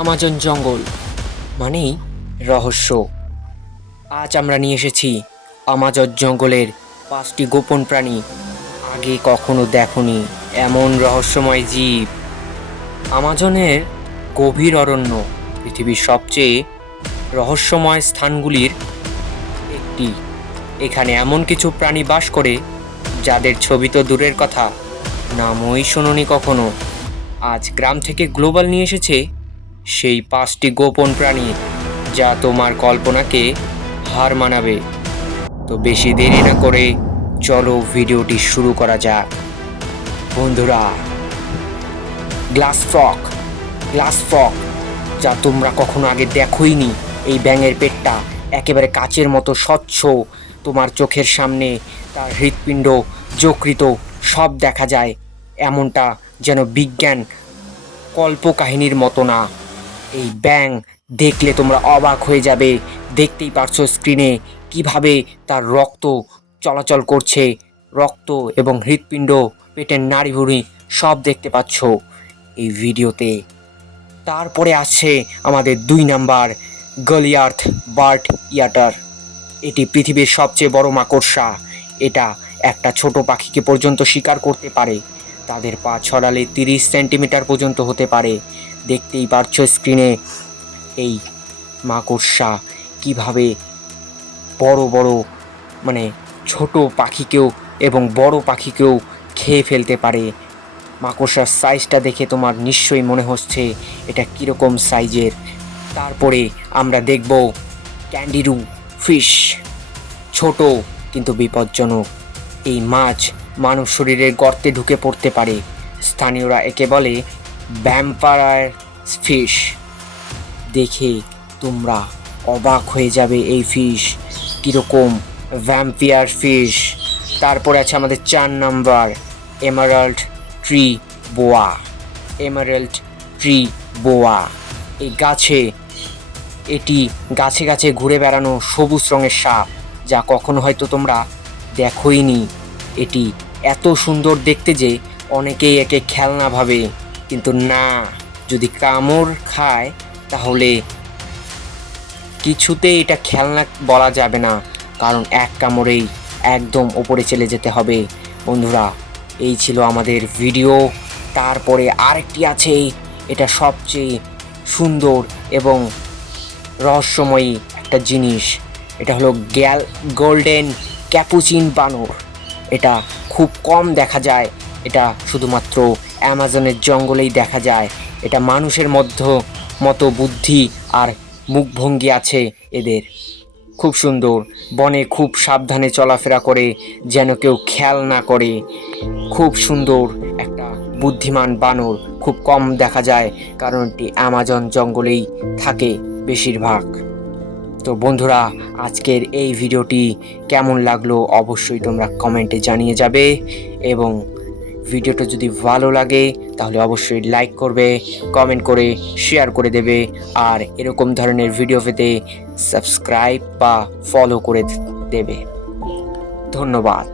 Amazon জঙ্গল মানেই রহস্য। আজ আমরা নিয়ে এসেছি আমাজন জঙ্গলের 5টি গোপন প্রাণী। আগে কখনো দেখোনি এমন রহস্যময় জীব। আমাজনের গভীর অরণ্য পৃথিবীর সবচেয়ে রহস্যময় স্থানগুলির একটি। এখানে এমন কিছু প্রাণী বাস করে যাদের ছবি তো দূরের কথা, নামই শোনোনি কখনো। আজ গ্রাম থেকে গ্লোবাল নিয়ে এসেছে সেই 5টি গোপন প্রাণী যা তোমার কল্পনাকে হার মানাবে। তো বেশি দেরি না করে চলো ভিডিওটি শুরু করা যাক। বন্ধুরা, গ্লাস ফ্রক যা তোমরা কখনো আগে দেখোইনি। এই ব্যাঙের পেটটা একেবারে কাচের মতো স্বচ্ছ। তোমার চোখের সামনে তার হৃৎপিণ্ড, যকৃত সব দেখা যায়। এমনটা যেন বিজ্ঞান কল্পকাহিনীর মতো না। এই ব্যাঙ দেখলে তোমরা অবাক হয়ে যাবে। দেখতেই পারছো স্ক্রিনে কিভাবে তার রক্ত চলাচল করছে। রক্ত এবং হৃৎপিণ্ড, পেটের নাড়িভুড়ি সব দেখতে পাচ্ছ এই ভিডিওতে। তারপরে আসছে আমাদের 2 নাম্বার গলিয়ার্থ বার্ড ইয়াটার। এটি পৃথিবীর সবচেয়ে বড় মাকড়সা। এটা একটা ছোট পাখিকে পর্যন্ত শিকার করতে পারে। তাদের পা ছড়ালে 30 সেন্টিমিটার পর্যন্ত হতে পারে। দেখতেই পারছো স্ক্রিনে এই মাকড়সা কিভাবে বড় বড় মানে ছোট পাখিকেও এবং বড় পাখিকেও খেয়ে ফেলতে পারে। মাকড়সার সাইজটা দেখে তোমার নিশ্চয়ই মনে হচ্ছে এটা কীরকম সাইজের। তারপরে আমরা দেখব ক্যান্ডিরু ফিশ। ছোট কিন্তু বিপজ্জনক। এই মাছ মানব শরীরের গর্তে ঢুকে পড়তে পারে। স্থানীয়রা একে বলে ভ্যাম্পায়ার ফিশ। দেখে তোমরা অবাক হয়ে যাবে এই ফিশ কীরকম, ভ্যাম্পায়ার ফিশ। তারপরে আছে আমাদের 4 নাম্বার এমারাল্ড ট্রি বোয়া। এটি গাছে গাছে ঘুরে বেড়ানো সবুজ রঙের সাপ যা কখনো হয়তো তোমরা দেখোইনি। এটি এত সুন্দর দেখতে যে অনেকেই একে খেলনা ভাবে, কিন্তু না, যদি কামড় খায় তাহলে কিছুতেই এটা খেলনা বলা যাবে না, কারণ এক কামড়েই একদম ওপরে চলে যেতে হবে। বন্ধুরা, এই ছিল আমাদের ভিডিও। তারপরে আরেকটি আছে, এটা সবচেয়ে সুন্দর এবং রহস্যময়ী একটা জিনিস। এটা হলো গোল্ডেন ক্যাপুচিন বানর। এটা খুব কম দেখা যায়। এটা শুধুমাত্র অ্যামাজনের জঙ্গলেই দেখা যায়। এটা মানুষের মতো বুদ্ধি আর মুখভঙ্গি আছে এদের। খুব সুন্দর, বনে খুব সাবধানে চলাফেরা করে, যেন কেউ খেয়াল না করে। খুব সুন্দর একটা বুদ্ধিমান বানর, খুব কম দেখা যায় কারণ এটি অ্যামাজন জঙ্গলেই থাকে বেশিরভাগ। তো বন্ধুরা, আজকের এই ভিডিওটি কেমন লাগলো অবশ্যই তোমরা কমেন্টে জানিয়ে যাবে, এবং ভিডিওটা যদি ভালো লাগে তাহলে অবশ্যই লাইক করবে, কমেন্ট করে শেয়ার করে দেবে, আর এরকম ধরনের ভিডিও পেতে সাবস্ক্রাইব বা ফলো করে দেবে। ধন্যবাদ।